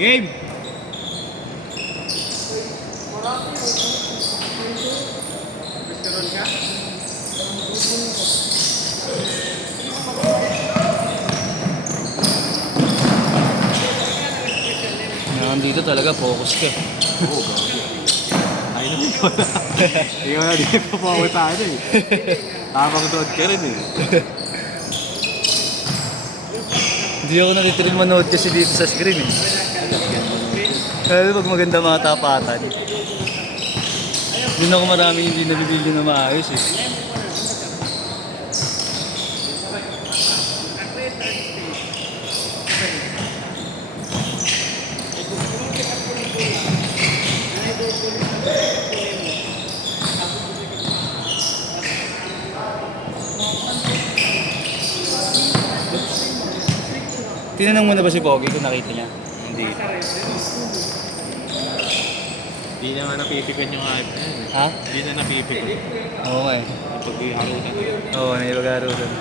Game! Dito talaga focus ka. Oo, gabi. Ay naman ko na. Ikaw na din pa po sa ano eh. Tamang doon ka rin eh. Hindi ako natitril manood kasi dito sa screen eh. Kaya pag maganda mga tapatan. Doon ako maraming hindi nabibili na maayos eh. Tinanong mo na ba si Pogi kung nakita niya? Hindi. Hindi na nga napipikon yung hype na yun. Ha? Hindi na napipikon. Oo nga eh. Pag-iharutan na yun. Oo, naibagaro doon.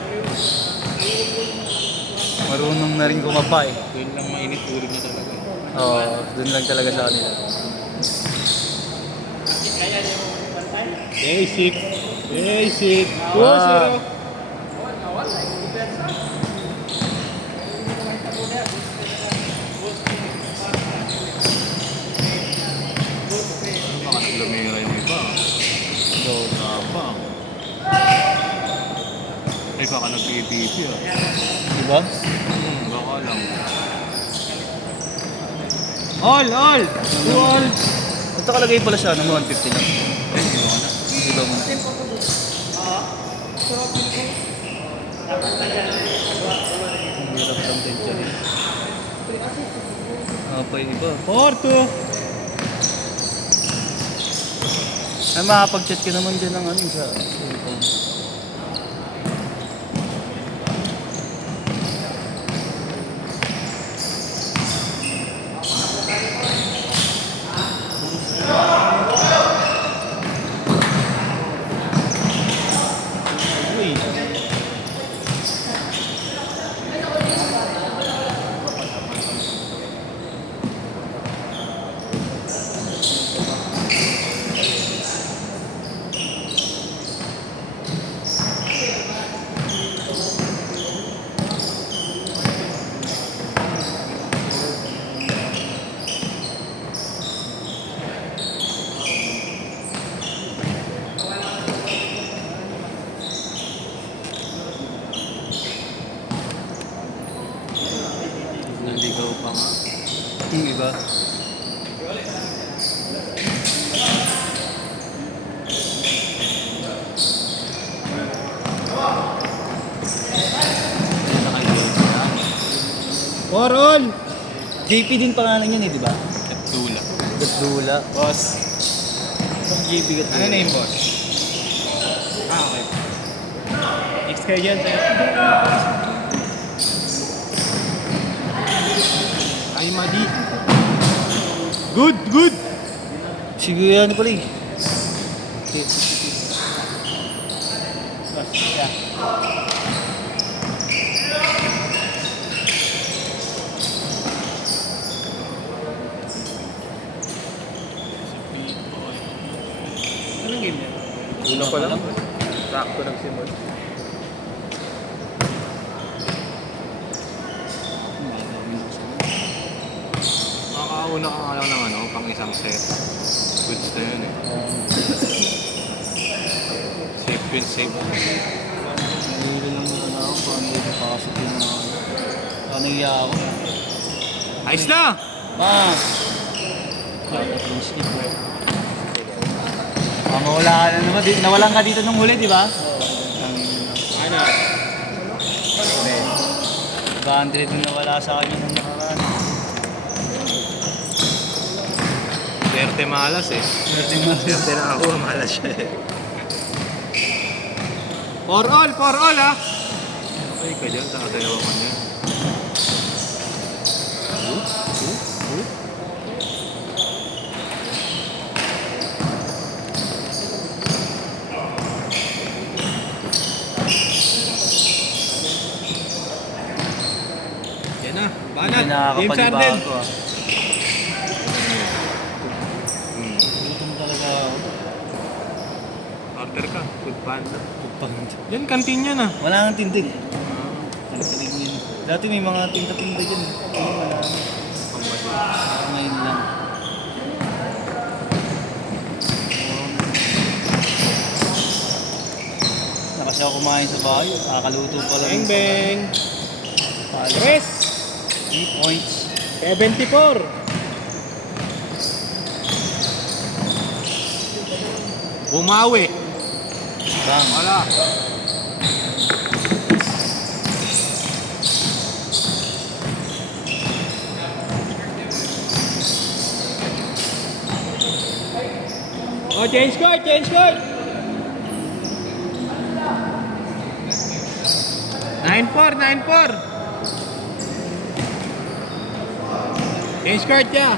Marunong na rin kumapa eh. Doon lang mainit ulo niya talaga. Oo, doon lang talaga sa kanila. Basic. Basic. 2-0. Baka naglamera yung iba. So, Tapang. Ay, baka nag-PPP ah. diba? Baka lang. All! All! All! Ito kalagay pala siya, ano mo, 150 lang. Diba mo na? Ang hirap ng tension eh. Pa yung iba. 4-2! Ay, makapag-chat ka naman dyan ng ano sa cellphone. Uy! Naligaw pa nga. Yung iba. For all! JP din pangalan yan eh, di ba? Dula. Gatdula. Boss. JP Gatdula. Ano name, boss? Ah, okay. Next kayo dyan, sir. Ay, Madi. Good, good! Sige yan pala eh. Anong game yan? Una pa lang. Sakto nagsimul. Makakauna ka nga lang ng ano, pang isang set. Goods na yun eh. Safe yun, safe. Nahihilo lang yung ano ako, paano yung papasok yung mga... Paano iya ako? Ayos na! Ma! Tatlong skip mo. Mawala ka na naman. Nawalan ka dito nung huli, di ba? Ano? 100 yung nawala sa akin nung nakaraan. Swerte malas eh. Swerte na ako, malas siya eh. For all ah! Okay ka dyan, nakatayawa ka niya. Yan na, banat. Hindi James Harden. nakakapanibago ah. counter ka. Food panda. Pag Yan, kantin yan ah. wala nang tindig. Kantinig mo yun. Dati may mga tinta-tinta dyan. Ngayon wala na. Ngayon lang. Na kasi ako kumain sa bahay. Nakakaluto pa lang. Bang bang. Palo. Chris, 3 points. 74. Bumawi. Bang. Wala. Oh, change court, change court. 9-4, 9-4. Change court niya.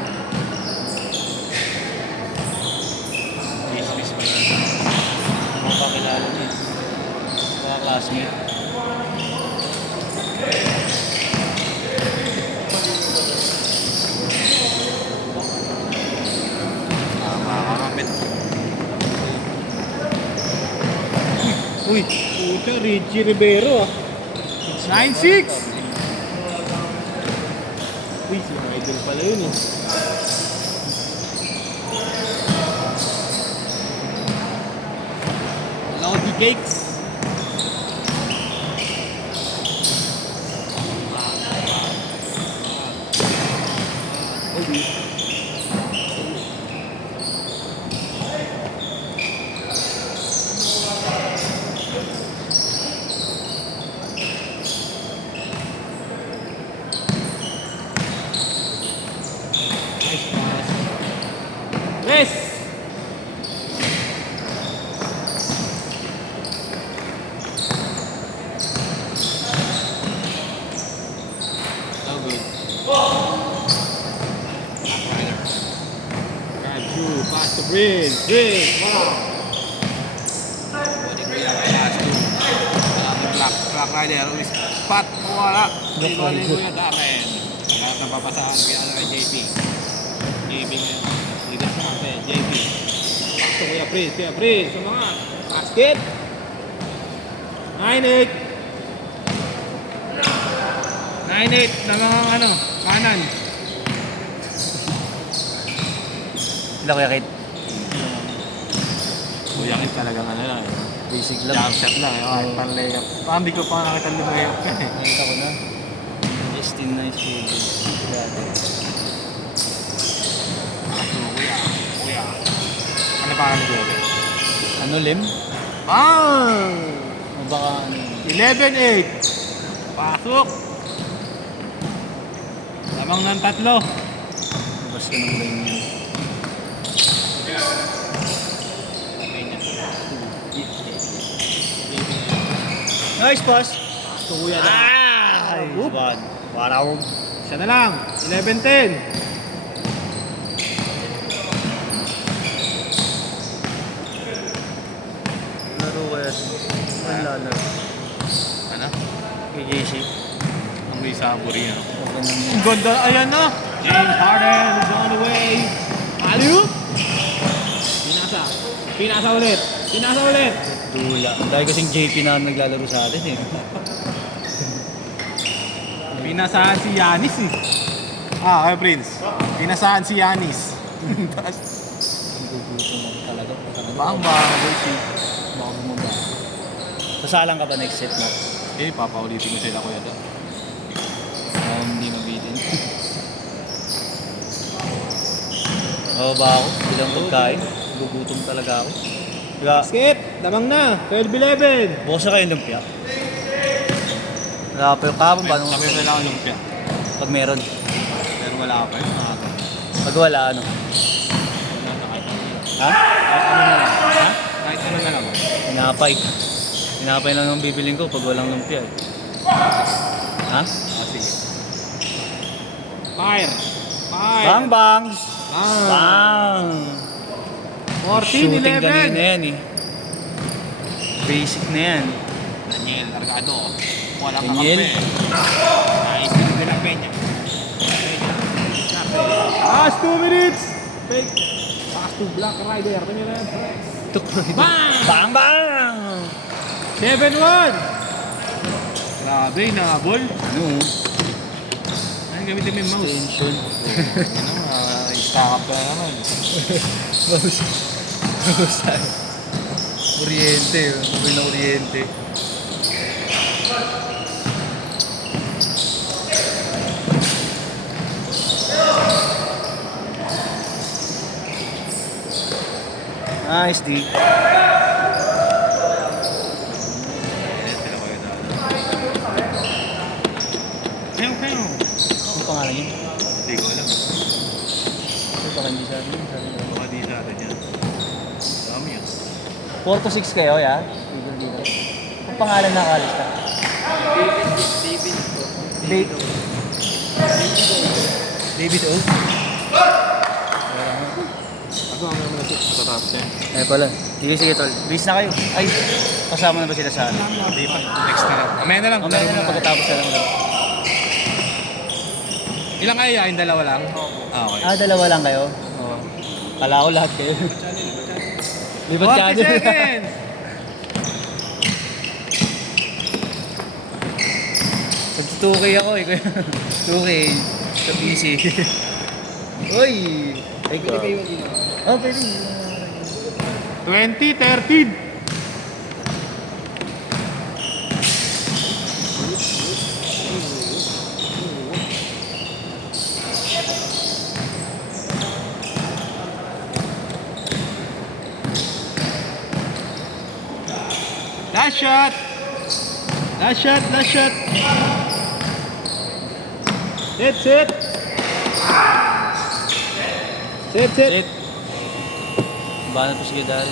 Business pa na. Mga kakilala niya. Mga classmate. Makakapit. Uy! Puta, Richie Rivero ah. 9-6. Uy, si Idol pala yun eh. Lodi Cakes. Yes! So good. Raju, pass to Bridge. Bridge, wow. Pwede ko yung pass to. Black Rider. Spot, wala. Black Balik ko Rider. yung Darren. Lahat ng papasahan kaya kay JP. JP ngayon. Ligas na kami, JP. Pass to Kuya Prince. Sa mga basket. 9-8. 9-8 na mga ano, kanan. Sila Kuya Kate. Kuya Kit talagang ano lang. Basic lang. Jump shot lang. Kahit pan layup. Parang di ko pa nakita lumayup ka eh. Nakita ko na. Justin Nice Baby. Grabe. Kuya. Ano pa kami kuya? Ano, Lim? Bang! O baka ano yun? 11-8. Pasok. Lamang ng tatlo. Labas ka ng line yun. Nice pass! Ito kuya na. Nice one. Wow. Siya na lang. 11-10. Laro kaya ang lalaro. Ano? Kay JC. Ang may saburi na. Huwag ka nang Ang ganda. Ayan na. James Harden is on the way. Alley-oop. Pinasa. Pinasa ulit. Pinasa ulit. dula. Dahil kasing JP na naglalaro sa atin eh. Pinasahan si Yanis eh. Kay Prince. Pinasahan si Yanis. Tapos, Gugutom lang talaga. bang boy si. Baka bumaba. Sasalang ka ba next set na? Papaulitin ko sila kuya doon. Hindi mabitin. Ba ako? Bilang pagkain. Gugutom talaga ako. Kaya, Basket! Damang na! 12-11! bosa kayo lumpia. Wala pa yung kapon ba? Kami wala akong lumpia. Pag meron. Pero wala pa yun. Pag wala, ano? Ha? Kahit ano na lang. Pinapay. Pinapay lang yung bibiling ko pag walang lumpia eh. Ha? Sige. Fire! Fire! Bang bang! Bang! Bang! 14-11! Shooting kanina yan eh. Basic na yan. Daniel Largado. Walang Daniel. kakampi. Naisip ko ng Peña. Last 2 minutes! Fake. Pass to Black Rider. Kanya na yan. Tuk. Bang! Bang bang! 7-1! Grabe, nakabol. Ano? Ay, gamitin mo yung mouse. Extension. Ano, stack up ka naman. Mouse. Mouse tayo. Oriente. Uy na Oriente. Nice, D. Pew, pew. Ano pangalan yun? Hindi ko alam. Ito baka hindi sabi yun. Baka di sa atin yan. Dami yan. 4 to 6 kayo, ya? Dito. Ang pangalan na college ka? David. David O? Ako ang naman ito. Matatapos yan. Eh pala. Sige, tol. Bis na kayo. Ay, kasama na ba sila sa ano? Hindi pa. Next na lang. Mamaya na lang. Mamaya na lang pagkatapos na lang. Ilang kayo yain? Dalawa lang? Ah, okay. Ah, dalawa lang kayo? Oo. Kala ko lahat kayo. Libat 40 channel. seconds! Nag-2K ako eh. 2K. Sa PC. Uy! Ay, kayo din. Oh, pwede. 20-13. Last shot! Last shot, last shot! Sit, sit! Sit, sit! Ba na to sige dahil.